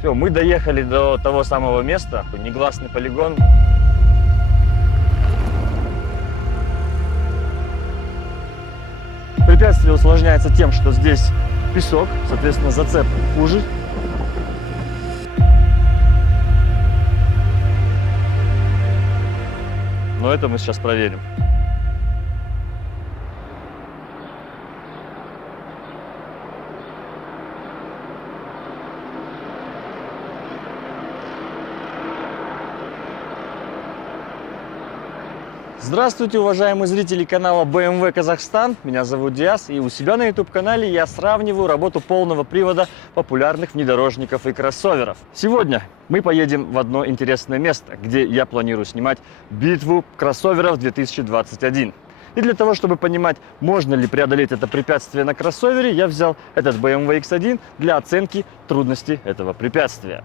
Все, мы доехали до того самого места, негласный полигон. Препятствие усложняется тем, что здесь песок, соответственно, зацеп хуже. Но это мы сейчас проверим. Здравствуйте, уважаемые зрители канала BMW Казахстан. Меня зовут Диас, и у себя на YouTube-канале я сравниваю работу полного привода популярных внедорожников и кроссоверов. Сегодня мы поедем в одно интересное место, где я планирую снимать битву кроссоверов 2021. И для того, чтобы понимать, можно ли преодолеть это препятствие на кроссовере, я взял этот BMW X1 для оценки трудности этого препятствия.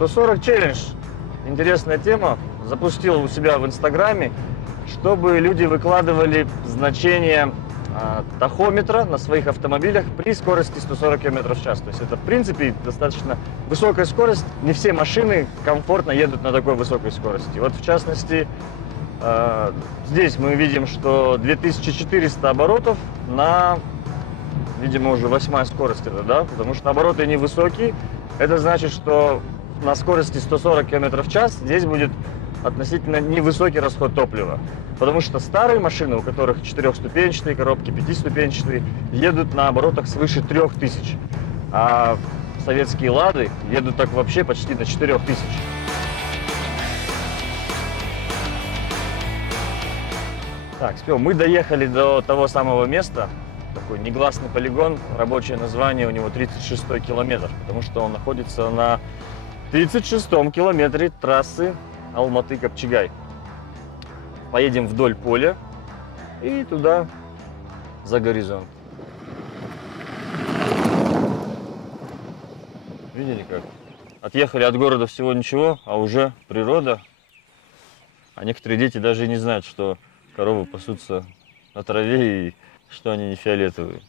«140 челлендж». Интересная тема. Запустил у себя в Инстаграме, чтобы люди выкладывали значение тахометра на своих автомобилях при скорости 140 км в час. То есть это, в принципе, достаточно высокая скорость. Не все машины комфортно едут на такой высокой скорости. Вот, в частности, здесь мы видим, что 2400 оборотов на, видимо, уже 8-я скорость, да? Потому что обороты невысокие. Это значит, что на скорости 140 км в час здесь будет относительно невысокий расход топлива. Потому что старые машины, у которых 4-ступенчатые коробки, 5-ступенчатые, едут на оборотах свыше 3000. А советские «Лады» едут так вообще почти до 4000. Так, все, мы доехали до того самого места. Такой негласный полигон, рабочее название у него 36-й километр, потому что он находится на 36-м километре трассы Алматы-Капчагай. Поедем вдоль поля и туда, за горизонт. Видели как? Отъехали от города всего ничего, а уже природа. А некоторые дети даже и не знают, что коровы пасутся на траве и что они не фиолетовые.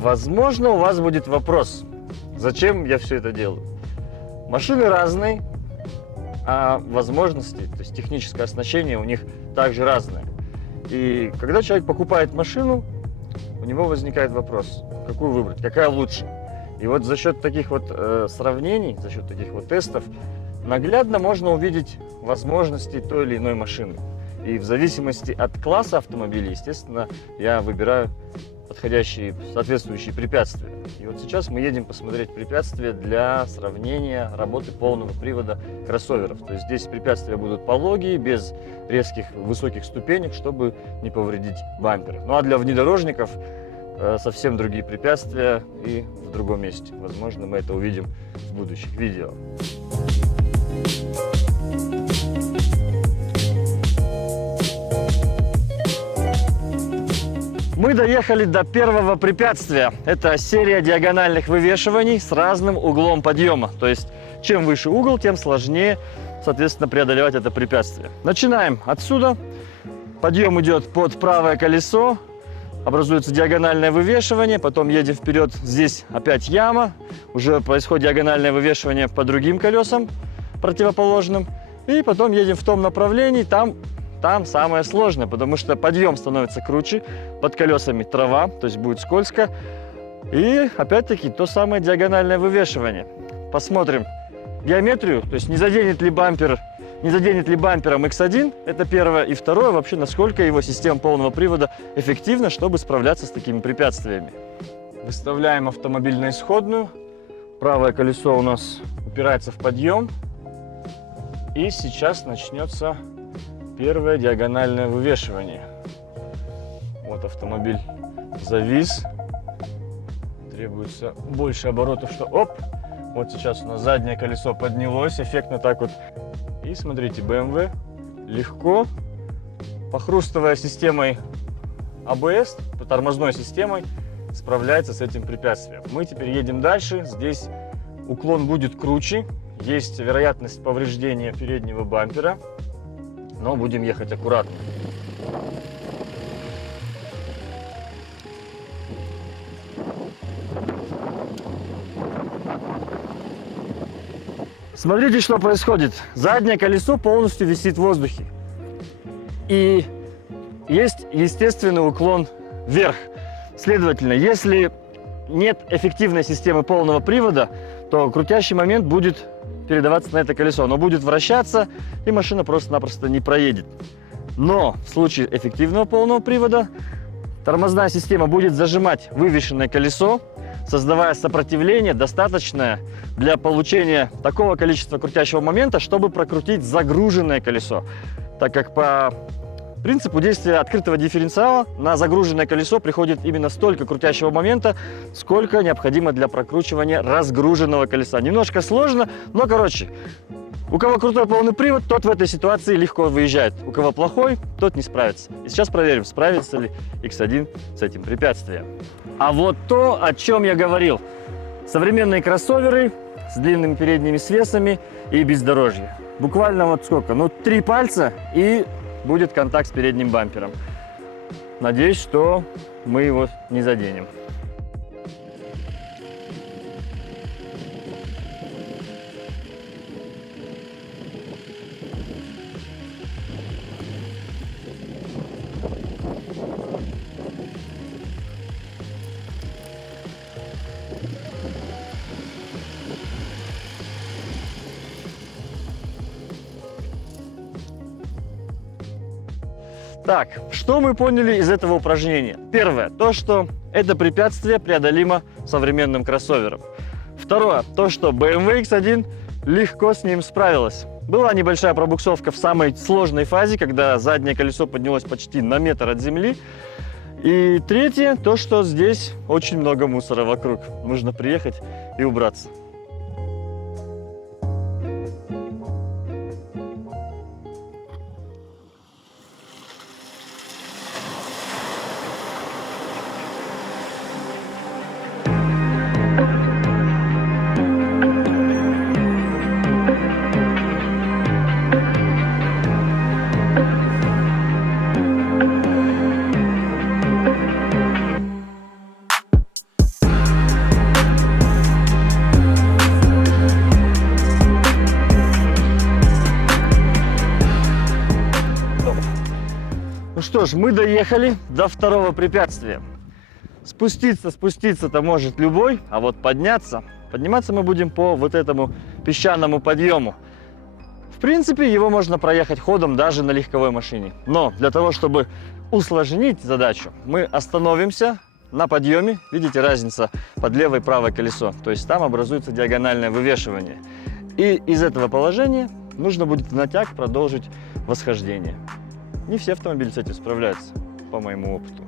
Возможно, у вас будет вопрос, зачем я все это делаю? Машины разные, а возможности, то есть техническое оснащение у них также разное. И когда человек покупает машину, у него возникает вопрос, какую выбрать, какая лучше. И вот за счет таких вот сравнений, за счет таких вот тестов, наглядно можно увидеть возможности той или иной машины. И в зависимости от класса автомобиля, естественно, я выбираю подходящие, соответствующие препятствия. И вот сейчас мы едем посмотреть препятствия для сравнения работы полного привода кроссоверов. То есть здесь препятствия будут пологие, без резких высоких ступенек, чтобы не повредить бамперы. Ну а для внедорожников совсем другие препятствия и в другом месте. Возможно, мы это увидим в будущих видео. Мы доехали до первого препятствия. Это серия диагональных вывешиваний с разным углом подъема. То есть, чем выше угол, тем сложнее, соответственно, преодолевать это препятствие. Начинаем отсюда. Подъем идет под правое колесо. Образуется диагональное вывешивание. Потом едем вперед. Здесь опять яма. Уже происходит диагональное вывешивание по другим колесам, противоположным. И потом едем в том направлении. Там самое сложное, потому что подъем становится круче, под колесами трава, то есть будет скользко. И опять-таки то самое диагональное вывешивание. Посмотрим геометрию, то есть не заденет ли бампером X1, это первое. И второе, вообще насколько его система полного привода эффективна, чтобы справляться с такими препятствиями. Выставляем автомобиль на исходную. Правое колесо у нас упирается в подъем. И сейчас начнется первое диагональное вывешивание. Вот автомобиль завис. Требуется больше оборотов, что оп! Вот сейчас у нас заднее колесо поднялось, эффектно так вот. И смотрите, BMW легко похрустывая системой АБС, тормозной системой, справляется с этим препятствием. Мы теперь едем дальше. Здесь уклон будет круче, есть вероятность повреждения переднего бампера, но будем ехать аккуратно. Смотрите, что происходит. Заднее колесо полностью висит в воздухе. И есть естественный уклон вверх. Следовательно, если нет эффективной системы полного привода, то крутящий момент будет передаваться на это колесо. Оно будет вращаться, и машина просто-напросто не проедет. Но в случае эффективного полного привода тормозная система будет зажимать вывешенное колесо, создавая сопротивление, достаточное для получения такого количества крутящего момента, чтобы прокрутить загруженное колесо. Так как по принципу действия открытого дифференциала на загруженное колесо приходит именно столько крутящего момента, сколько необходимо для прокручивания разгруженного колеса. Немножко сложно, но короче, у кого крутой полный привод, тот в этой ситуации легко выезжает. У кого плохой, тот не справится. И сейчас проверим, справится ли X1 с этим препятствием. А вот то, о чем я говорил. Современные кроссоверы с длинными передними свесами и бездорожье. Буквально вот сколько? Ну, 3 пальца и будет контакт с передним бампером. Надеюсь, что мы его не заденем. Так, что мы поняли из этого упражнения? Первое, то, что это препятствие преодолимо современным кроссовером. Второе, то, что BMW X1 легко с ним справилась. Была небольшая пробуксовка в самой сложной фазе, когда заднее колесо поднялось почти на метр от земли. И третье, то, что здесь очень много мусора вокруг. Нужно приехать и убраться. Что ж, мы доехали до второго препятствия. Спуститься-то может любой, а вот подняться мы будем по вот этому песчаному подъему. В принципе, его можно проехать ходом даже на легковой машине. Но для того, чтобы усложнить задачу, мы остановимся на подъеме. Видите, разница под левое и правое колесо. То есть там образуется диагональное вывешивание. И из этого положения нужно будет в натяг продолжить восхождение. Не все автомобили с этим справляются, по моему опыту.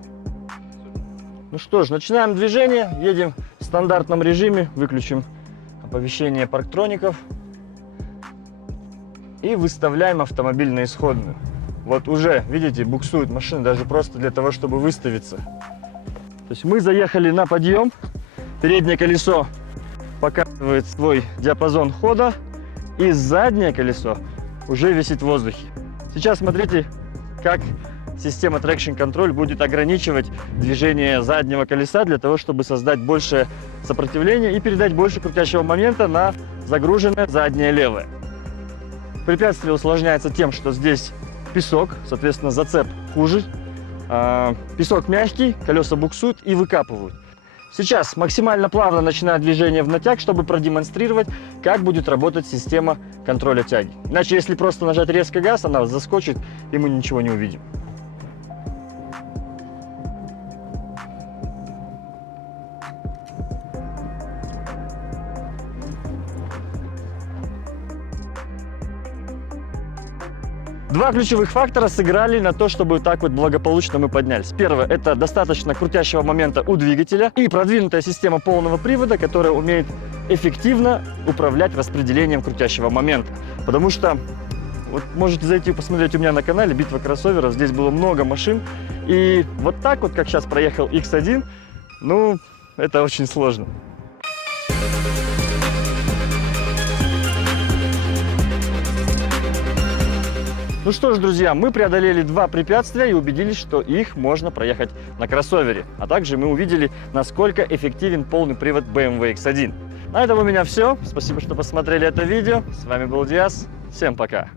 Ну что ж, начинаем движение. Едем в стандартном режиме. Выключим оповещение парктроников. И выставляем автомобиль на исходную. Вот уже, видите, буксует машина даже просто для того, чтобы выставиться. То есть мы заехали на подъем. Переднее колесо показывает свой диапазон хода. И заднее колесо уже висит в воздухе. Сейчас смотрите, как система Traction Control будет ограничивать движение заднего колеса для того, чтобы создать большее сопротивление и передать больше крутящего момента на загруженное заднее левое. Препятствие усложняется тем, что здесь песок, соответственно, зацеп хуже. Песок мягкий, колеса буксуют и выкапывают. Сейчас максимально плавно начинаю движение в натяг, чтобы продемонстрировать, как будет работать система контроля тяги. Иначе, если просто нажать резко газ, она заскочит, и мы ничего не увидим. Два ключевых фактора сыграли на то, чтобы так вот благополучно мы поднялись. Первое – это достаточно крутящего момента у двигателя и продвинутая система полного привода, которая умеет эффективно управлять распределением крутящего момента. Потому что Вот можете зайти посмотреть у меня на канале «Битва кроссоверов». Здесь было много машин. И вот так вот, как сейчас проехал X1, ну, это очень сложно. Ну что ж, друзья, мы преодолели 2 препятствия и убедились, что их можно проехать на кроссовере. А также мы увидели, насколько эффективен полный привод BMW X1. На этом у меня все. Спасибо, что посмотрели это видео. С вами был Диас. Всем пока.